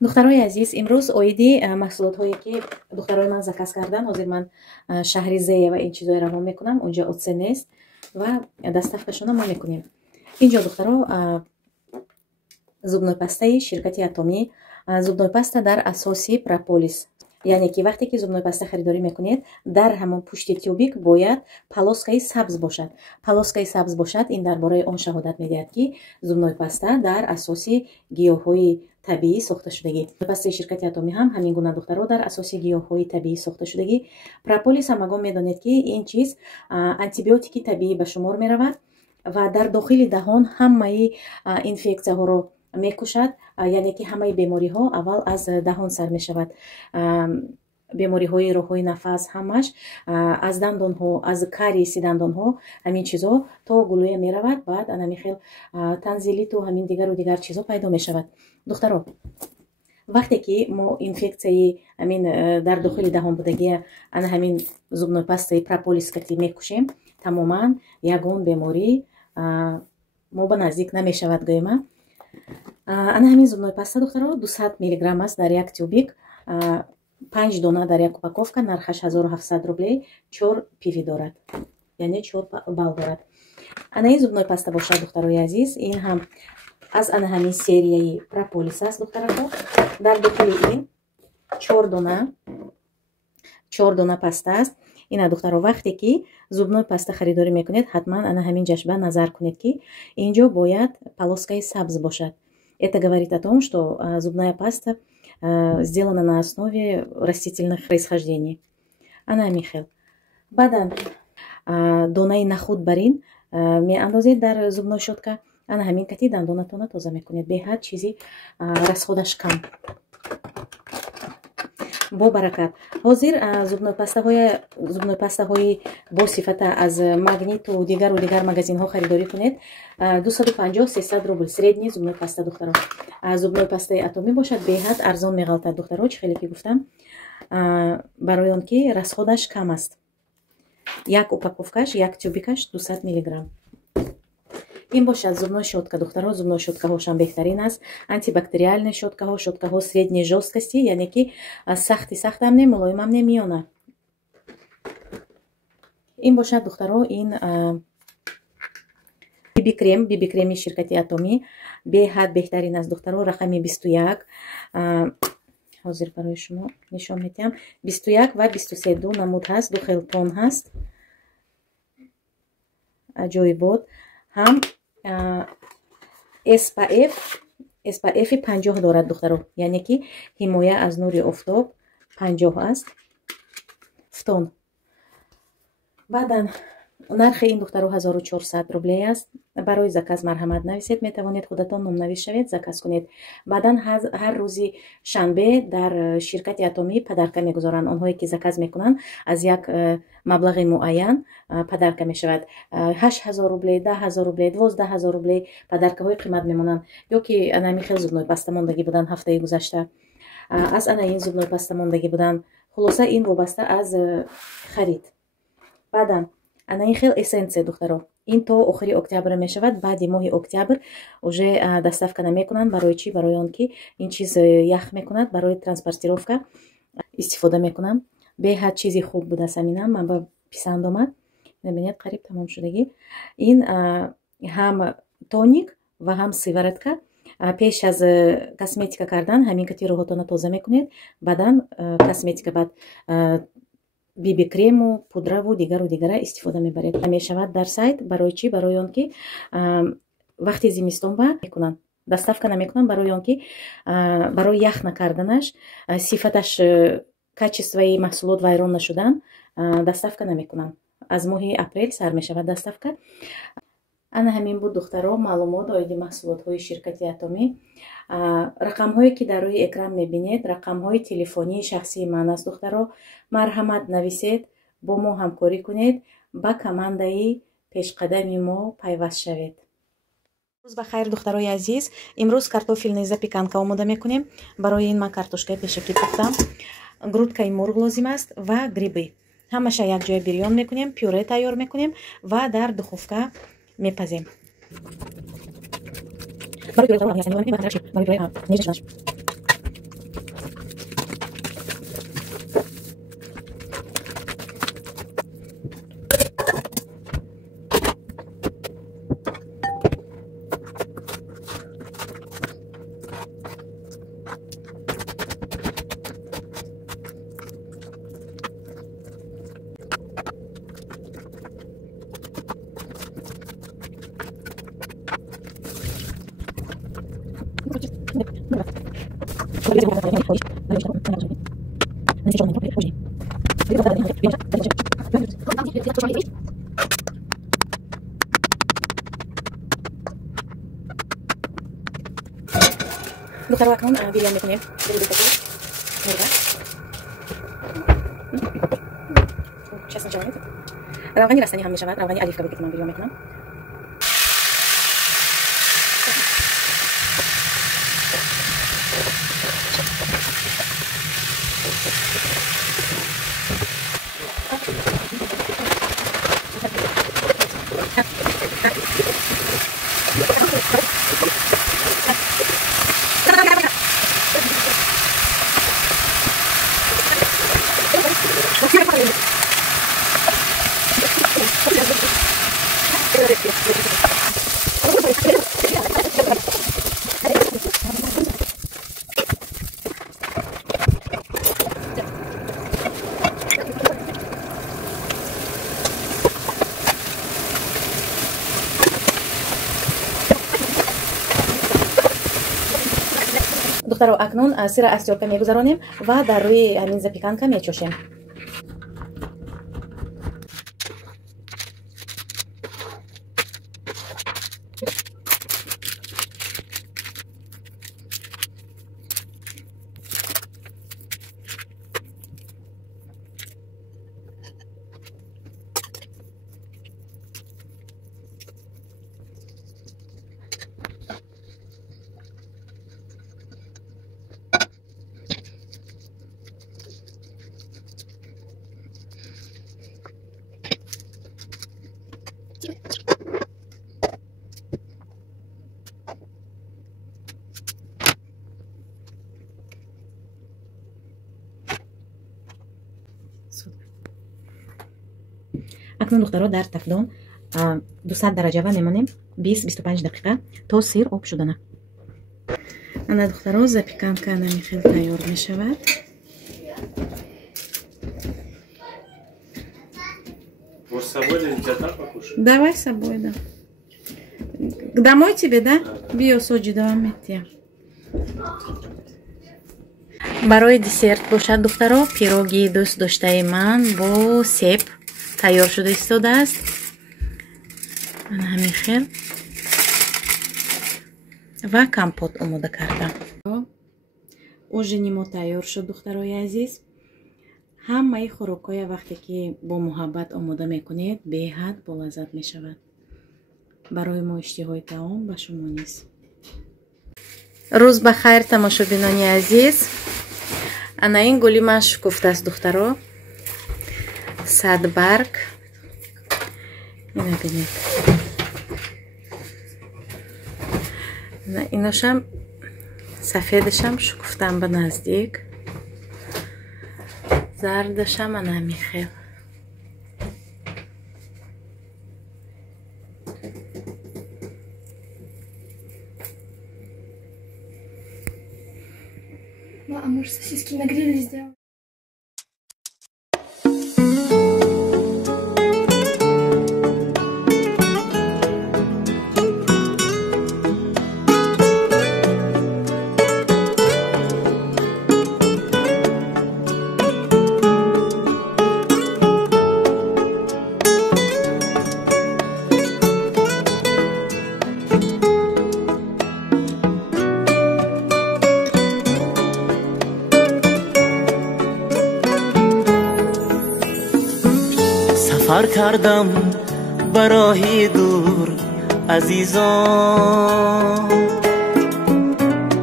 духтарои азиз, имрӯз оиди маҳсулотҳое ки духтарои ман заказ кардан. Ҳозир ман шаҳри Зея ва ин чизои равон мекунам. Унҷа оценест ва доставкашона мо мекунем. Инҷо духтаро зубной пастаи ширкати Атоми, зубной паста дар асоси прополис. Яъне ки вақте ки зубной паста харидорӣ мекунед, дар ҳамон пушти тюбик бояд полоскаи сабз бошад. Полоскаи сабз бошад, ин дар бораи он шаҳодат медиҳад ки зубной паста дар асоси гиёҳҳои табиӣ сохта шудагӣ. Пастаи ширкати Атоми ҳам ҳамин гуна духтаро дар асоси гиёҳҳои табиӣ сохта шудагӣ. Прополис ҳамагон медонед ки ин чиз антибиотики табиӣ ба шумор меравад ва дар дохили даҳон ҳамаи инфексияҳоро мекушад. Яъне ки ҳамаи бемориҳо аввал аз даҳон сар мешавад. бемориҳои роҳҳои нафас ҳамаш аз дандонҳо, аз кариеси дандонҳо, ҳамин чизо то гулӯя меравад. Баъд анами хел танзилиту ҳамин дигару дигар чизо пайдо мешавад. духтаро, вақте ки мо инфексияи ҳамин дар дохили даҳон будагия ана ҳамин зубной пастаи прополис кати мекушем, тамоман ягон беморӣ мо ба наздик намешавад гӯема. ана ҳамин зубной паста духтаро 200 миллиграмм аст дар як тюбик. 5 дона дар як упаковка, нархаш 1700 рублей. 4 пиви дорад, яъне 4 бал дорад. ана ин зубной паста бошад духтарои азиз. Ин ҳам аз ана ҳамин серияи прополис аст духтараҳо. дар дохили ин 4 дона паста аст. ина духтаро, вақте ки зубной паста харидорӣ мекунед, ҳатман ана ҳамин ҷашба назар кунед ки инҷо бояд полоскаи сабз бошад. Это говорит о том, что зубная паста сделана на основе растительных происхождений. Ана ҳамин хел. Баъдан донаи нахуд барин меандозед дар зубной щётка. ана ҳамин кати дандонатона тоза мекунед. беҳад чизи расходаш кам. бо баракат. ҳозир зубной пастаҳои бо сифата аз магниту дигару дигар магазинҳо харидорӣ кунед. 250-300 рубл средний зубной паста духтаро. зубной пастаи Атоми бошад, беҳад арзон меғалтад духтаро. чӣ хеле ки гуфтам, барои он ки расходаш кам аст. як упаковкаш, як тюбикаш 200 миллиграмм. ин бошад зубной щётка духтаро. зубной щёткаҳошам беҳтарин аст. антибактериальные щёткаҳо, щёткаҳо средней жёсткости, яъне ки сахтам не, мулоимам не, миёна. ин бошад духтаро. ин биби креми ширкати Атоми беҳад беҳтарин аст духтаро. рақами 21 ҳозир барои шумо нишон медиҳам. 21 ва 23 ду намуд ҳаст, ду хел тон ҳаст. аҷоибот ҳам SPF 50 дорад духтаро, яъне ки ҳимоя аз нури офтоб 50 аст в тон. баъдан нархи ин духтаро 1400 рублей аст. барои заказ марҳамат нависед, метавонед худатон номнавис шавед, заказ кунед. баъдан ҳар рӯзи шанбе дар ширкати Атоми падарка мегузоранд. онҳое ки заказ мекунанд аз як маблағи муайян падарка мешавад. 8000 рублей, 10000 рублей, 12000 рублей падаркаҳои қимат мемонанд. ё ки анами хел зубной паста мондагӣ будан ҳафтаи гузашта, аз ана ин зубной паста мондагӣ будан. хулоса ин вобаста аз харид. баъдан ана ин хел эссенсия духтаро. ин то охири октябр мешавад. баъди моҳи октябр уже доставка намекунанд. барои чӣ? барои он ки ин чиз ях мекунад. барои транспортировка истифода мекунам. беҳад чизи хуб буда саминам. ман ба писанд омад. мебинед қариб тамом шудагӣ. ин ҳам тоник ва ҳам сиворотка. пеш аз косметика кардан ҳамин кати роҳотона тоза мекунед. баъдан косметика, баъд биби крему, пудраву дигару дигара истифода мебаред. мешавад дар сайт. барои чӣ? барои он ки вақти зимистон ба мекунанд. доставка намекунанд. барои он ки барои ях накарданаш, сифаташ, качествои маҳсулот вайрон нашудан доставка намекунанд. аз моҳи апрел сар мешавад доставка. ана ҳамин буд духтаро маълумот оиди маҳсулотҳои ширкати Атоми. рақамҳое ки дар рӯи экран мебинед рақамҳои телефонии шахсии ман аст духтаро. марҳамат нависед, бо мо ҳамкорӣ кунед, ба командаи пешқадами мо пайваст шавед. рӯз ба хайр духтарои азиз. имрӯз картофелни запеканка омода мекунем. барои ин ман картошкаи пешакӣ пухтам, грудкаи мурғ лозим аст ва грибы. ҳамаша якҷоя бирён мекунем, пюре тайёр мекунем ва дар духовка мепазем. دختر واکنون بیریان میکنیم. چسن جوانید. روغنی رستنی هم میشود. روغنی الیف کبی که من بیریان میکنم. دخترو اکنون سیر استیارکا میگذارونیم و در روی همین زپیکانکا میچوشیم. اکنون دخترها در تفلون 200 درجه و میمانیم 20-25 دقیقه تا سیر آب شدنه. انا دخترها زپیکانکا نمیخیل تیار میشود. Давай с собой, да. Домой тебе, да? Био соджи давам метия. برای دسرت باشد دخترها پیروگی دوست داشته من با سیب تیار شده ایستاده است. من همین خیل و کمپوت آماده کردم. اوژنی ما تیار شد دخترای عزیز. همه خوراکای وقتی که با محبت آماده میکنید به حد با لذت میشود. برای ما اشتهای طعام به شما نیست. روز بخیر تماشابینان عزیز. انا این گلی من شکفته است دخترها. 100 برگ. اینو ببینید. ایناشم سفیدشم شکفتم به نزدیک. زردشم انا میخیل. А может сосиски на гриле сделать? سفر کردم برای دور عزیزان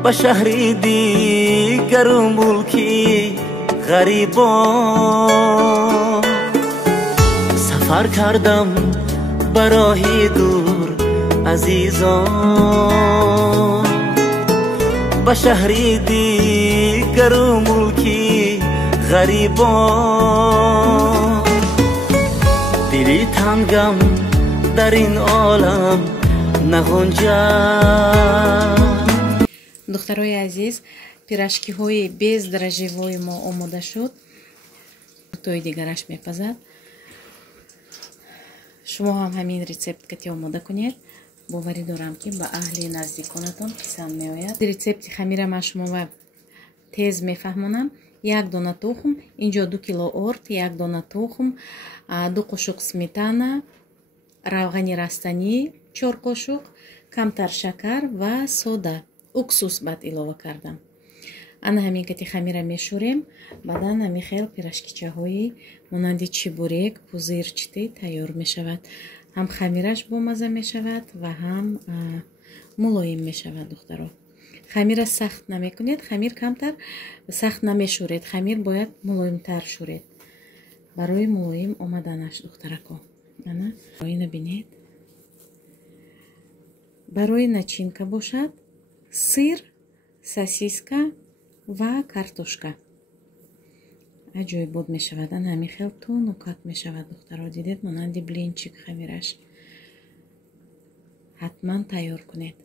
به شهری دیگر و ملکی غریبان. سفر کردم برای دور عزیزان به شهری دیگر و ملکی غریبان. دلی تنگم در این عالم نگنجد. دخترای عزیز پیراشکی های 20 درجه وای ما آماده شد. توی دیگرش میپزد. شما هم همین ریسپت که آماده کنید боварӣ дорам ки ба аҳли наздиконатон писанд меояд. Рецепти хамира ман шумоа тез мефаҳмонам. 1 дона тухм, инҷо 2 кило орд, 1 дона тухм, 2 қошуқ сметана, равғани растанӣ 4 қошуқ, камтар шакар ва сода, уксус баъд илова кардам. ана ҳамин кати хамира мешӯрем. баъдан ҳами хел пирашкичаҳои монанди чебурек, пузирчатӣ тайёр мешавад. ҳам хамираш бомаза мешавад ва ҳам мулоим мешавад. духтаро, хамира сахт намекунед, хамир камтар сахт намешӯред, хамир бояд мулоимтар шӯред барои мулоим омаданаш. духтарако, ана ина бинед. барои начинка бошад сир, сосиска ва картошка. аҷоиб мешавад. ана ҳамин хел туну кат мешавад. духтаро, дидед монанди блинчик хамираш. ҳатман тайёр кунед.